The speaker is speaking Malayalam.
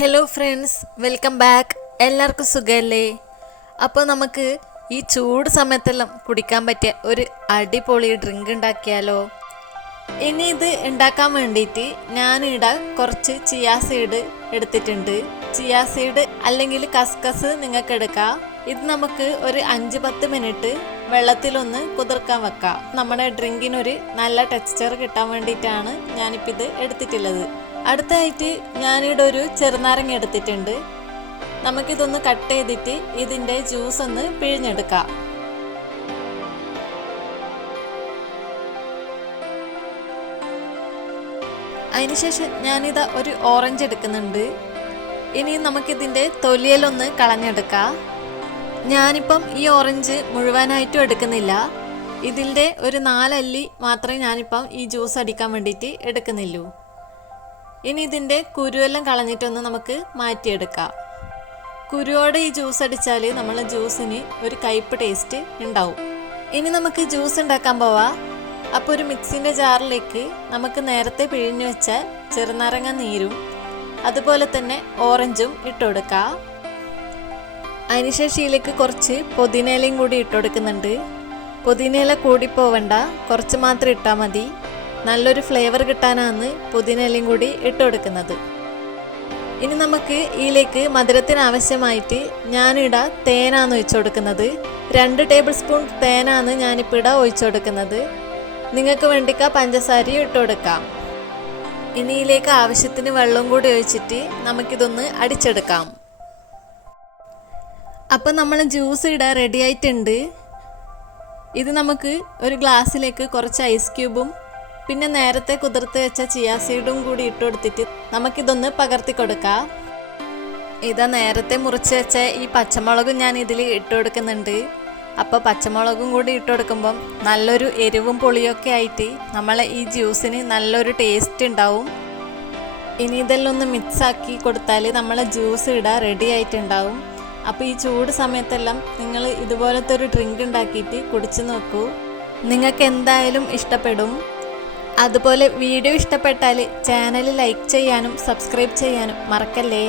Hello friends, welcome back. എല്ലാവർക്കും സുഖമല്ലേ? അപ്പോൾ നമുക്ക് ഈ ചൂട് സമയത്തെല്ലാം കുടിക്കാൻ പറ്റിയ ഒരു അടിപൊളി ഡ്രിങ്ക് ഉണ്ടാക്കിയാലോ? ഇനി ഇത് ഉണ്ടാക്കാൻ വേണ്ടിയിട്ട് ഞാനിവിടെ കുറച്ച് ചിയാ സീഡ് എടുത്തിട്ടുണ്ട്. ചിയാ സീഡ് അല്ലെങ്കിൽ കസ്കസ് നിങ്ങൾക്ക് എടുക്കാം. ഇത് നമുക്ക് ഒരു 5-10 മിനിറ്റ് വെള്ളത്തിലൊന്ന് കുതിർക്കാൻ വെക്കാം. നമ്മുടെ ഡ്രിങ്കിനൊരു നല്ല ടെക്സ്ചർ കിട്ടാൻ വേണ്ടിയിട്ടാണ് ഞാനിപ്പോൾ ഇത് എടുത്തിട്ടുള്ളത്. അടുത്തായിട്ട് ഞാനിവിടെ ഒരു ചെറുനാരങ്ങ എടുത്തിട്ടുണ്ട്. നമുക്കിതൊന്ന് കട്ട് ചെയ്തിട്ട് ഇതിൻ്റെ ജ്യൂസ് ഒന്ന് പിഴിഞ്ഞെടുക്കാം. അതിനുശേഷം ഞാനിതാ ഒരു ഓറഞ്ച് എടുക്കുന്നുണ്ട്. ഇനി നമുക്കിതിൻ്റെ തൊലിയിലൊന്ന് കളഞ്ഞെടുക്കാം. ഞാനിപ്പം ഈ ഓറഞ്ച് മുഴുവനായിട്ടും എടുക്കുന്നില്ല. ഇതിൻ്റെ ഒരു 4 അല്ലി മാത്രമേ ഞാനിപ്പം ഈ ജ്യൂസ് അടിക്കാൻ വേണ്ടിയിട്ട് എടുക്കുന്നുള്ളൂ. ഇനി ഇതിൻ്റെ കുരുവെല്ലാം കളഞ്ഞിട്ടൊന്ന് നമുക്ക് മാറ്റിയെടുക്കാം. കുരുവോടെ ഈ ജ്യൂസ് അടിച്ചാൽ നമ്മളെ ജ്യൂസിന് ഒരു കയ്പ്പ് ടേസ്റ്റ് ഉണ്ടാവും. ഇനി നമുക്ക് ജ്യൂസ് ഉണ്ടാക്കാൻ പോവാം. അപ്പോൾ ഒരു മിക്സിൻ്റെ ജാറിലേക്ക് നമുക്ക് നേരത്തെ പിഴിഞ്ഞു വെച്ച ചെറുനാരങ്ങ നീരും അതുപോലെ തന്നെ ഓറഞ്ചും ഇട്ടുകൊടുക്കാം. അതിനുശേഷം ഇതിലേക്ക് കുറച്ച് പുതിനയിലയും കൂടി ഇട്ടുകൊടുക്കുന്നുണ്ട്. പുതിനയില കൂടിപ്പോവണ്ട, കുറച്ച് മാത്രം ഇട്ടാൽ മതി. നല്ലൊരു ഫ്ലേവർ കിട്ടാനാണ് പുതിനയിലയും കൂടി ഇട്ട് കൊടുക്കുന്നത്. ഇനി നമുക്ക് ഇതിലേക്ക് മധുരത്തിന് ആവശ്യമായിട്ട് ഞാനിവിടെ തേനാണ് ഒഴിച്ചു കൊടുക്കുന്നത്. 2 ടേബിൾ സ്പൂൺ തേനാണ് ഞാനിപ്പോൾ ഇവിടെ ഒഴിച്ചു കൊടുക്കുന്നത്. നിങ്ങൾക്ക് വേണ്ടിക്ക പഞ്ചസാരയും ഇട്ട് കൊടുക്കാം. ഇനി ഇതിലേക്ക് ആവശ്യത്തിന് വെള്ളം കൂടി ഒഴിച്ചിട്ട് നമുക്കിതൊന്ന് അടിച്ചെടുക്കാം. അപ്പം നമ്മൾ ജ്യൂസ് ഇവിടെ റെഡി ആയിട്ടുണ്ട്. ഇത് നമുക്ക് ഒരു ഗ്ലാസ്സിലേക്ക് കുറച്ച് ഐസ് ക്യൂബും പിന്നെ നേരത്തെ കുതിർത്ത് വെച്ച ചിയാ സീഡും കൂടി ഇട്ട് കൊടുത്തിട്ട് നമുക്കിതൊന്ന് പകർത്തി കൊടുക്കാം. ഇതാ നേരത്തെ മുറിച്ച് വെച്ച ഈ പച്ചമുളകും ഞാൻ ഇതിൽ ഇട്ട് കൊടുക്കുന്നുണ്ട്. അപ്പോൾ പച്ചമുളകും കൂടി ഇട്ട് കൊടുക്കുമ്പം നല്ലൊരു എരിവും പുളിയൊക്കെ ആയിട്ട് നമ്മളെ ഈ ജ്യൂസിന് നല്ലൊരു ടേസ്റ്റ് ഉണ്ടാവും. ഇനി ഇതെല്ലാം ഒന്ന് മിക്സാക്കി കൊടുത്താൽ നമ്മളെ ജ്യൂസ് ഇടാൻ റെഡി ആയിട്ടുണ്ടാവും. അപ്പോൾ ഈ ചൂട് സമയത്തെല്ലാം നിങ്ങൾ ഇതുപോലത്തെ ഒരു ഡ്രിങ്ക് ഉണ്ടാക്കിയിട്ട് കുടിച്ച് നോക്കൂ. നിങ്ങൾക്ക് എന്തായാലും ഇഷ്ടപ്പെടും. അതുപോലെ വീഡിയോ ഇഷ്ടപ്പെട്ടാൽ ചാനൽ ലൈക്ക് ചെയ്യാനും സബ്സ്ക്രൈബ് ചെയ്യാനും മറക്കല്ലേ.